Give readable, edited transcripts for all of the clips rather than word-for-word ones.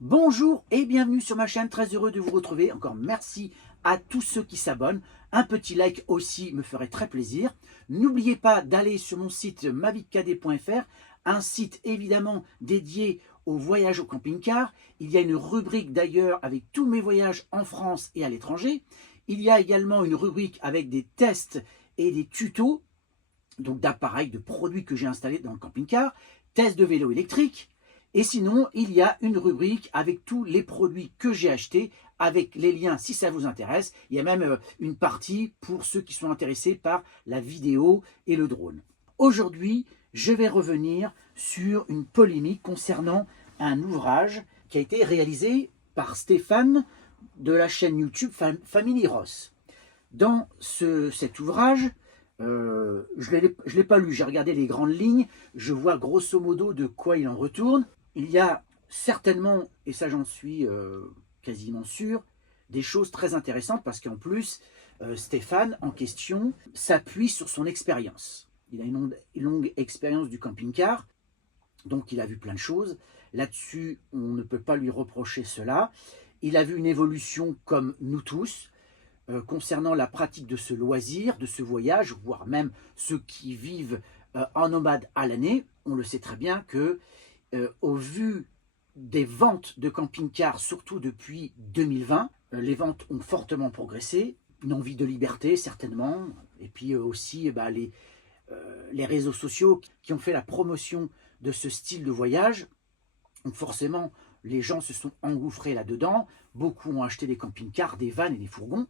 Bonjour et bienvenue sur ma chaîne, très heureux de vous retrouver. Encore merci à tous ceux qui s'abonnent. Un petit like aussi me ferait très plaisir. N'oubliez pas d'aller sur mon site mavicadé.fr, un site évidemment dédié au voyage au camping-car. Il y a une rubrique d'ailleurs avec tous mes voyages en France et à l'étranger. Il y a également une rubrique avec des tests et des tutos, donc d'appareils, de produits que j'ai installés dans le camping-car, tests de vélo électrique. Et sinon, il y a une rubrique avec tous les produits que j'ai achetés, avec les liens si ça vous intéresse. Il y a même une partie pour ceux qui sont intéressés par la vidéo et le drone. Aujourd'hui, je vais revenir sur une polémique concernant un ouvrage qui a été réalisé par Stéphane de la chaîne YouTube Family Ross. Dans cet ouvrage, je ne l'ai pas lu, j'ai regardé les grandes lignes, je vois grosso modo de quoi il en retourne. Il y a certainement, et ça j'en suis quasiment sûr, des choses très intéressantes parce qu'en plus, Stéphane en question s'appuie sur son expérience. Il a une longue expérience du camping-car, donc il a vu plein de choses. Là-dessus, on ne peut pas lui reprocher cela. Il a vu une évolution comme nous tous, concernant la pratique de ce loisir, de ce voyage, voire même ceux qui vivent en nomade à l'année. On le sait très bien que, au vu des ventes de camping-cars, surtout depuis 2020, les ventes ont fortement progressé. Une envie de liberté, certainement. Et puis aussi les réseaux sociaux qui ont fait la promotion de ce style de voyage. Donc forcément, les gens se sont engouffrés là-dedans. Beaucoup ont acheté des camping-cars, des vannes et des fourgons.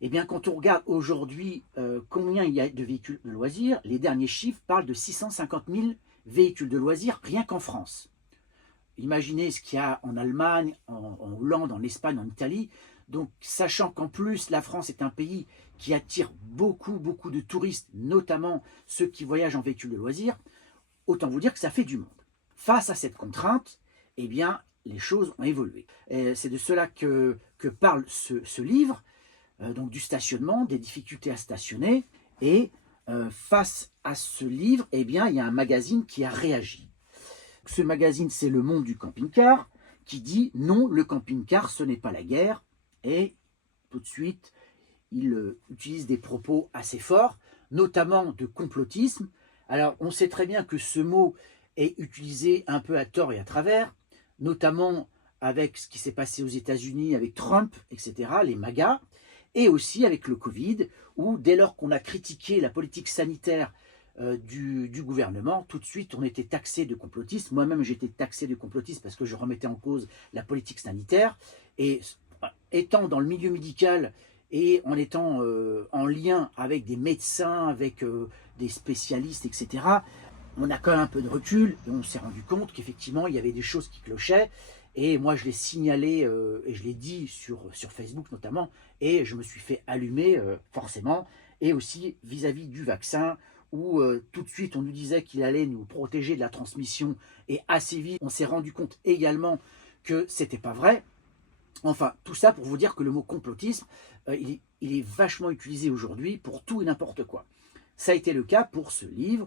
Eh bien, quand on regarde aujourd'hui combien il y a de véhicules de loisirs, les derniers chiffres parlent de 650 000 véhicules de loisirs rien qu'en France. Imaginez ce qu'il y a en Allemagne, en Hollande, en Espagne, en Italie. Donc, sachant qu'en plus, la France est un pays qui attire beaucoup de touristes, notamment ceux qui voyagent en véhicules de loisirs, autant vous dire que ça fait du monde. Face à cette contrainte, eh bien, les choses ont évolué. C'est de cela que parle ce livre, donc du stationnement, des difficultés à stationner. Et face à ce livre, eh bien, il y a un magazine qui a réagi. Ce magazine, c'est Le Monde du camping-car, qui dit non, le camping-car, ce n'est pas la guerre. Et tout de suite, il utilise des propos assez forts, notamment de complotisme. Alors, on sait très bien que ce mot est utilisé un peu à tort et à travers, notamment avec ce qui s'est passé aux États-Unis avec Trump, etc., les MAGA, et aussi avec le Covid, où dès lors qu'on a critiqué la politique sanitaire du gouvernement, tout de suite on était taxé de complotisme. Moi-même j'étais taxé de complotisme parce que je remettais en cause la politique sanitaire. Et étant dans le milieu médical et en étant en lien avec des médecins, avec des spécialistes, etc., on a quand même un peu de recul et on s'est rendu compte qu'effectivement il y avait des choses qui clochaient. Et moi, je l'ai signalé et je l'ai dit sur Facebook notamment, et je me suis fait allumer forcément. Et aussi vis-à-vis du vaccin, où tout de suite on nous disait qu'il allait nous protéger de la transmission, et assez vite on s'est rendu compte également que c'était pas vrai. Enfin, tout ça pour vous dire que le mot complotisme, il est vachement utilisé aujourd'hui pour tout et n'importe quoi. Ça a été le cas pour ce livre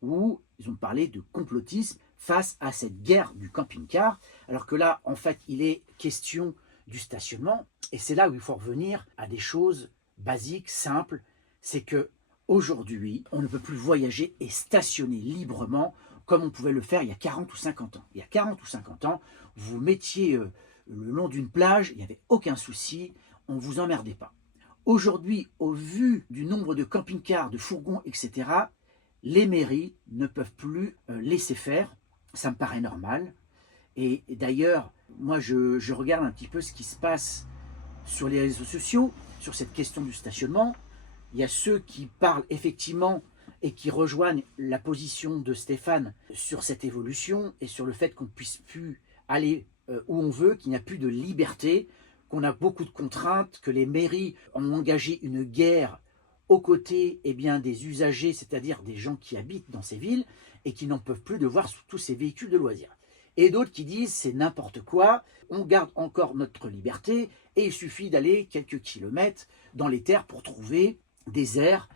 où ils ont parlé de complotisme face à cette guerre du camping-car, alors que là, en fait, il est question du stationnement, et c'est là où il faut revenir à des choses basiques, simples. C'est que aujourd'hui, on ne peut plus voyager et stationner librement comme on pouvait le faire il y a 40 ou 50 ans. Il y a 40 ou 50 ans, vous mettiez le long d'une plage, il n'y avait aucun souci, on ne vous emmerdait pas. Aujourd'hui, au vu du nombre de camping-cars, de fourgons, etc., les mairies ne peuvent plus laisser faire. Ça me paraît normal. Et d'ailleurs, moi, je regarde un petit peu ce qui se passe sur les réseaux sociaux, sur cette question du stationnement. Il y a ceux qui parlent effectivement et qui rejoignent la position de Stéphane sur cette évolution et sur le fait qu'on ne puisse plus aller où on veut, qu'il n'y a plus de liberté, qu'on a beaucoup de contraintes, que les mairies ont engagé une guerre aux côtés des usagers, c'est-à-dire des gens qui habitent dans ces villes et qui n'en peuvent plus de voir tous ces véhicules de loisirs. Et d'autres qui disent c'est n'importe quoi, on garde encore notre liberté et il suffit d'aller quelques kilomètres dans les terres pour trouver des aires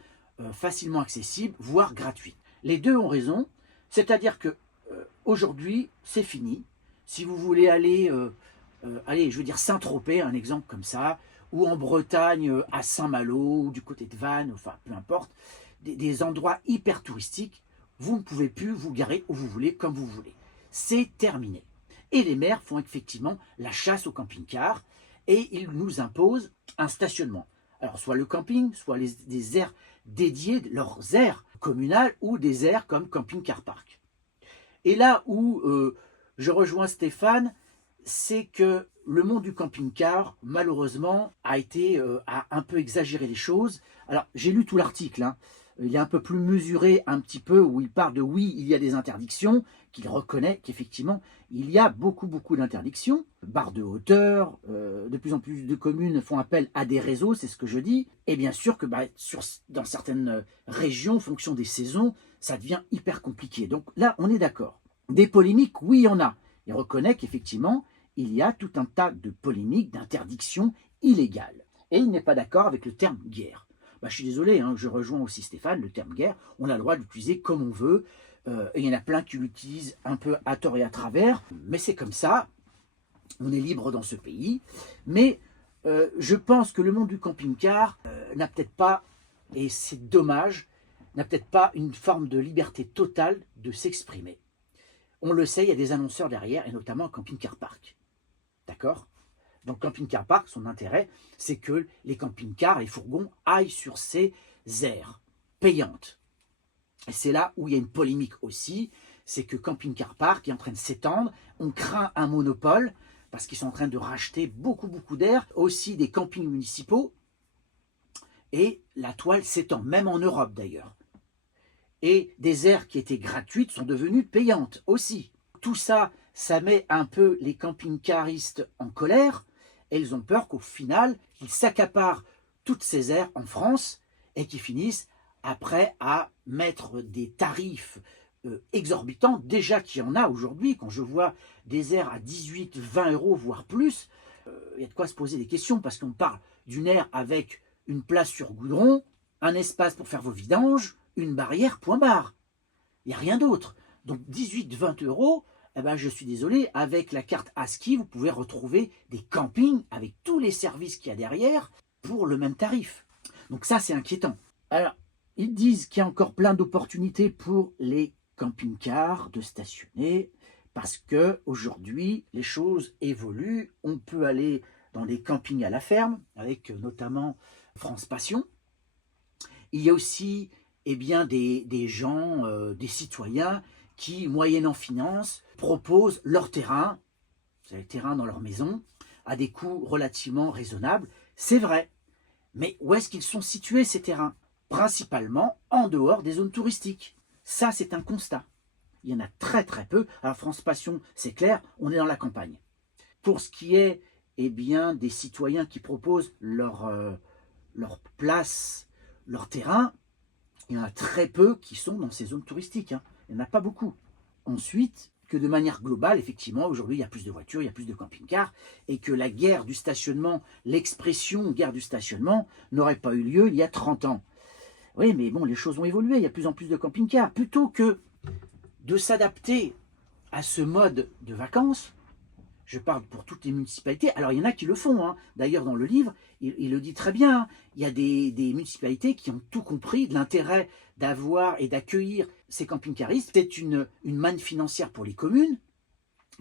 facilement accessibles, voire gratuites. Les deux ont raison, c'est-à-dire que aujourd'hui c'est fini, si vous voulez aller, allez, je veux dire Saint-Tropez, un exemple comme ça, ou en Bretagne, à Saint-Malo, ou du côté de Vannes, enfin peu importe, des endroits hyper touristiques, vous ne pouvez plus vous garer où vous voulez, comme vous voulez. C'est terminé. Et les maires font effectivement la chasse au camping-car et ils nous imposent un stationnement. Alors soit le camping, soit des aires dédiées, leurs aires communales ou des aires comme camping-car park. Et là où je rejoins Stéphane, c'est que le monde du camping-car, malheureusement, a un peu exagéré les choses. Alors, j'ai lu tout l'article, hein. Il est un peu plus mesuré, un petit peu, où il parle de oui, il y a des interdictions, qu'il reconnaît qu'effectivement, il y a beaucoup d'interdictions. Barres de hauteur, de plus en plus de communes font appel à des réseaux, c'est ce que je dis. Et bien sûr que dans certaines régions, en fonction des saisons, ça devient hyper compliqué. Donc là, on est d'accord. Des polémiques, oui, il y en a. Il reconnaît qu'effectivement, il y a tout un tas de polémiques, d'interdictions illégales. Et il n'est pas d'accord avec le terme guerre. Je suis désolé, hein, je rejoins aussi Stéphane, le terme guerre, on a le droit d'utiliser comme on veut, et il y en a plein qui l'utilisent un peu à tort et à travers, mais c'est comme ça, on est libre dans ce pays, mais je pense que le monde du camping-car n'a peut-être pas, et c'est dommage, n'a peut-être pas une forme de liberté totale de s'exprimer. On le sait, il y a des annonceurs derrière, et notamment un camping-car park. D'accord ? Donc camping-car park, son intérêt, c'est que les camping-cars, les fourgons, aillent sur ces aires payantes. Et c'est là où il y a une polémique aussi, c'est que camping-car park est en train de s'étendre, on craint un monopole, parce qu'ils sont en train de racheter beaucoup d'aires, aussi des campings municipaux, et la toile s'étend, même en Europe d'ailleurs. Et des aires qui étaient gratuites sont devenues payantes aussi. Tout ça, ça met un peu les camping-caristes en colère, et ils ont peur qu'au final, ils s'accaparent toutes ces aires en France et qu'ils finissent après à mettre des tarifs exorbitants, déjà qu'il y en a aujourd'hui. Quand je vois des aires à 18, 20 euros, voire plus, il y a de quoi se poser des questions, parce qu'on parle d'une aire avec une place sur goudron, un espace pour faire vos vidanges, une barrière, point barre. Il n'y a rien d'autre. Donc 18-20 euros, eh ben, je suis désolé, avec la carte ASCII, vous pouvez retrouver des campings avec tous les services qu'il y a derrière pour le même tarif. Donc ça, c'est inquiétant. Alors, ils disent qu'il y a encore plein d'opportunités pour les camping-cars de stationner, parce qu'aujourd'hui, les choses évoluent. On peut aller dans des campings à la ferme, avec notamment France Passion. Il y a aussi des gens, des citoyens qui, moyennant finance, proposent leur terrain, le terrain dans leur maison, à des coûts relativement raisonnables. C'est vrai. Mais où est-ce qu'ils sont situés, ces terrains? Principalement en dehors des zones touristiques. Ça, c'est un constat. Il y en a très peu. Alors France Passion, c'est clair, on est dans la campagne. Pour ce qui est des citoyens qui proposent leur place, leur terrain, il y en a très peu qui sont dans ces zones touristiques. Hein. Il n'y en a pas beaucoup. Ensuite, que de manière globale, effectivement, aujourd'hui, il y a plus de voitures, il y a plus de camping-cars, et que la guerre du stationnement, l'expression guerre du stationnement, n'aurait pas eu lieu il y a 30 ans. Oui, mais bon, les choses ont évolué, il y a plus en plus de camping-cars. Plutôt que de s'adapter à ce mode de vacances, je parle pour toutes les municipalités, alors il y en a qui le font, hein. D'ailleurs dans le livre, il le dit très bien, hein. Il y a des municipalités qui ont tout compris de l'intérêt d'avoir et d'accueillir ces camping-caristes. C'est une manne financière pour les communes,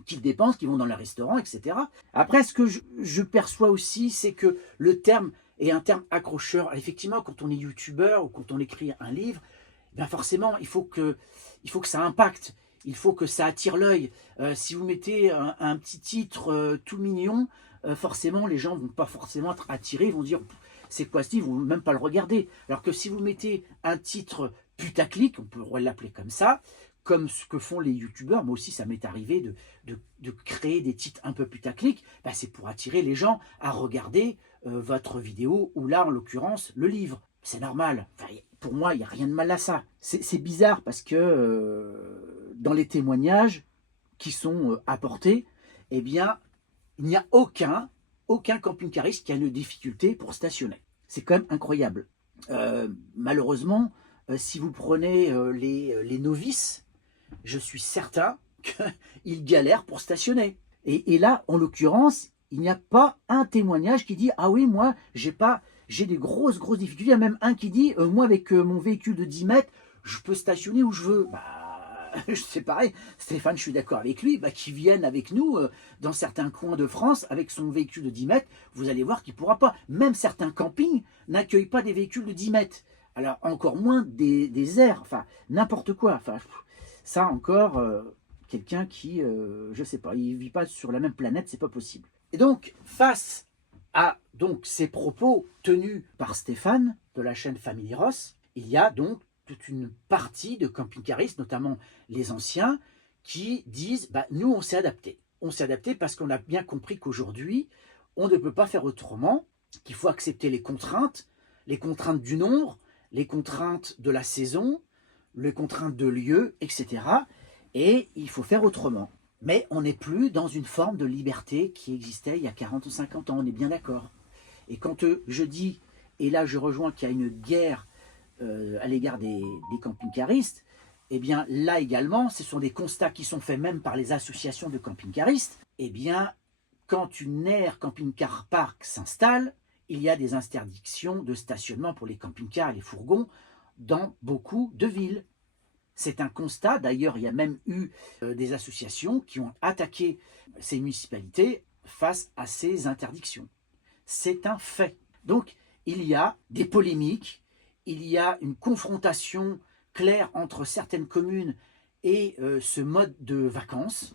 qu'ils dépensent, qui vont dans les restaurants, etc. Après, ce que je perçois aussi, c'est que le terme est un terme accrocheur. Effectivement, quand on est youtubeur ou quand on écrit un livre, bien forcément, il faut que ça impacte. Il faut que ça attire l'œil. Si vous mettez un petit titre tout mignon, forcément, les gens ne vont pas forcément être attirés. Ils vont dire, c'est quoi ce livre? Ils ne vont même pas le regarder. Alors que si vous mettez un titre putaclic, on pourrait l'appeler comme ça, comme ce que font les youtubeurs, moi aussi ça m'est arrivé de créer des titres un peu putaclic, c'est pour attirer les gens à regarder votre vidéo, ou là en l'occurrence le livre. C'est normal. Enfin, pour moi, il n'y a rien de mal à ça. C'est bizarre parce que dans les témoignages qui sont apportés, il n'y a aucun camping-cariste qui a une difficulté pour stationner. C'est quand même incroyable. Malheureusement, si vous prenez les novices, je suis certain qu'ils galèrent pour stationner. Et là, en l'occurrence, il n'y a pas un témoignage qui dit « Ah oui, moi, j'ai des grosses difficultés. » Il y a même un qui dit « Moi, avec mon véhicule de 10 mètres, je peux stationner où je veux. » C'est pareil, Stéphane, je suis d'accord avec lui, qu'il vienne avec nous dans certains coins de France avec son véhicule de 10 mètres, vous allez voir qu'il ne pourra pas. Même certains campings n'accueillent pas des véhicules de 10 mètres. Alors encore moins des airs, enfin n'importe quoi. Enfin, ça encore, quelqu'un qui, je ne sais pas, il ne vit pas sur la même planète, c'est pas possible. Et donc, face à ces propos tenus par Stéphane de la chaîne Family Ross, il y a donc toute une partie de camping-caristes, notamment les anciens, qui disent nous, on s'est adapté. On s'est adapté parce qu'on a bien compris qu'aujourd'hui, on ne peut pas faire autrement, qu'il faut accepter les contraintes du nombre, les contraintes de la saison, les contraintes de lieu, etc. Et il faut faire autrement. Mais on n'est plus dans une forme de liberté qui existait il y a 40 ou 50 ans, on est bien d'accord. Et quand je dis, et là je rejoins qu'il y a une guerre à l'égard des camping-caristes, eh bien là également, ce sont des constats qui sont faits même par les associations de camping-caristes. Eh bien, quand une aire camping-car park s'installe, il y a des interdictions de stationnement pour les camping-cars et les fourgons dans beaucoup de villes. C'est un constat, d'ailleurs il y a même eu des associations qui ont attaqué ces municipalités face à ces interdictions. C'est un fait. Donc il y a des polémiques, il y a une confrontation claire entre certaines communes et ce mode de vacances.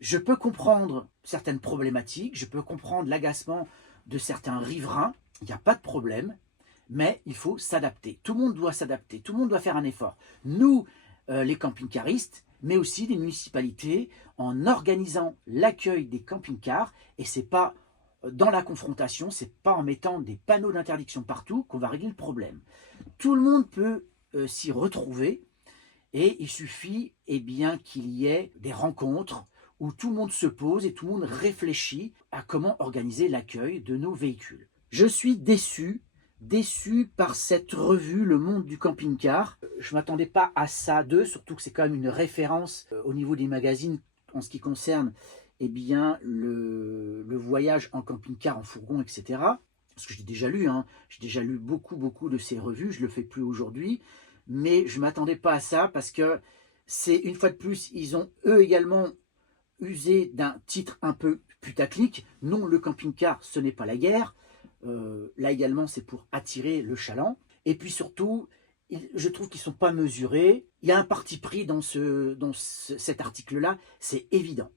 Je peux comprendre certaines problématiques, je peux comprendre l'agacement de certains riverains, il n'y a pas de problème, mais il faut s'adapter. Tout le monde doit s'adapter, tout le monde doit faire un effort. Nous, les camping-caristes, mais aussi les municipalités, en organisant l'accueil des camping-cars, et c'est pas dans la confrontation, c'est pas en mettant des panneaux d'interdiction partout qu'on va régler le problème. Tout le monde peut s'y retrouver et il suffit qu'il y ait des rencontres où tout le monde se pose et tout le monde réfléchit à comment organiser l'accueil de nos véhicules. Je suis déçu par cette revue Le Monde du camping-car. Je ne m'attendais pas à ça d'eux, surtout que c'est quand même une référence au niveau des magazines en ce qui concerne le voyage en camping-car, en fourgon, etc. Parce que j'ai déjà lu beaucoup de ces revues, je ne le fais plus aujourd'hui, mais je ne m'attendais pas à ça parce que c'est, une fois de plus, ils ont eux également usé d'un titre un peu putaclic. Non, le camping-car, ce n'est pas la guerre. Là également, c'est pour attirer le chaland. Et puis surtout, je trouve qu'ils ne sont pas mesurés. Il y a un parti pris dans cet article-là, c'est évident.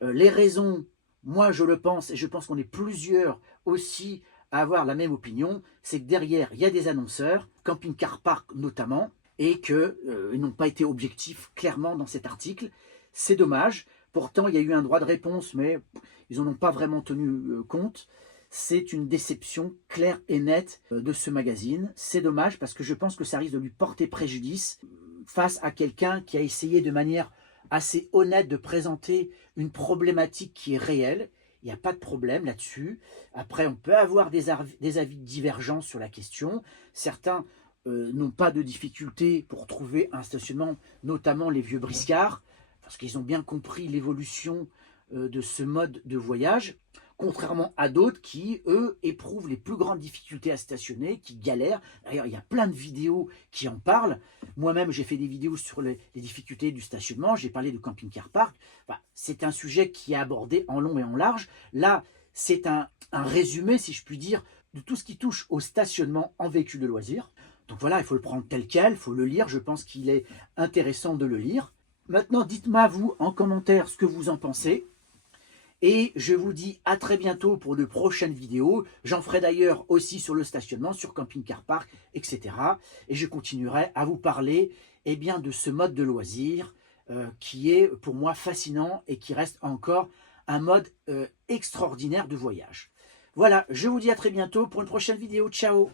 Les raisons, moi je le pense, et je pense qu'on est plusieurs aussi à avoir la même opinion, c'est que derrière, il y a des annonceurs, Camping Car Park notamment, et qu'ils n'ont pas été objectifs clairement dans cet article. C'est dommage. Pourtant, il y a eu un droit de réponse, mais ils n'en ont pas vraiment tenu compte. C'est une déception claire et nette de ce magazine. C'est dommage parce que je pense que ça risque de lui porter préjudice face à quelqu'un qui a essayé de manière assez honnête de présenter une problématique qui est réelle. Il n'y a pas de problème là-dessus. Après, on peut avoir des avis divergents sur la question. Certains n'ont pas de difficulté pour trouver un stationnement, notamment les vieux briscards, parce qu'ils ont bien compris l'évolution de ce mode de voyage, contrairement à d'autres qui, eux, éprouvent les plus grandes difficultés à stationner, qui galèrent. D'ailleurs, il y a plein de vidéos qui en parlent. Moi-même, j'ai fait des vidéos sur les difficultés du stationnement. J'ai parlé de camping-car park. Enfin, c'est un sujet qui est abordé en long et en large. Là, c'est un résumé, si je puis dire, de tout ce qui touche au stationnement en véhicule de loisirs. Donc voilà, il faut le prendre tel quel, il faut le lire. Je pense qu'il est intéressant de le lire. Maintenant, dites-moi, vous, en commentaire, ce que vous en pensez. Et je vous dis à très bientôt pour de prochaines vidéos. J'en ferai d'ailleurs aussi sur le stationnement, sur Camping Car Park, etc. Et je continuerai à vous parler de ce mode de loisir qui est pour moi fascinant et qui reste encore un mode extraordinaire de voyage. Voilà, je vous dis à très bientôt pour une prochaine vidéo. Ciao!